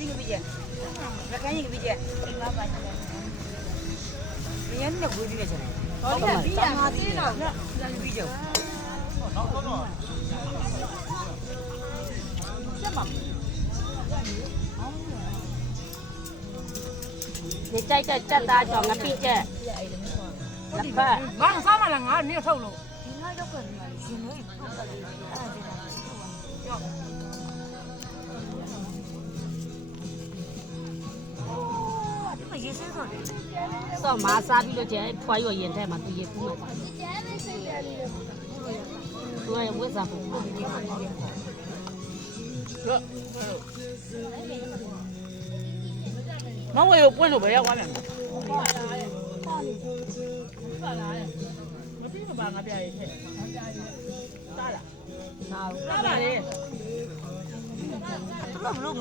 ဒီကပြည့်ရခိုင်ကြီးကပြည့်ဒီမှာပါနေရနေဘူးဒီနေချင်ဟောဒီပြီးရမှာသေးတော့ပြီးကြောချက်ပါ你这个这大种个比这，一百。ငါစားမလားငါနင်းထုတ်လို့ ဒီငါရောက်ကနေမှရှင်လို့ပုတ်ကလေးအဲ့ဒါဒီမရေးစဲတော့扫码啥比如这拖药烟台嘛，都也不嘛。对，为啥不？မဝယ်ကိုပွင့်လို့ပဲရောက်သွားပြန်တယ်မပြီးမပါငါပြရေးထက်စားလားစားပါလေ ဘလို့ဘလို့င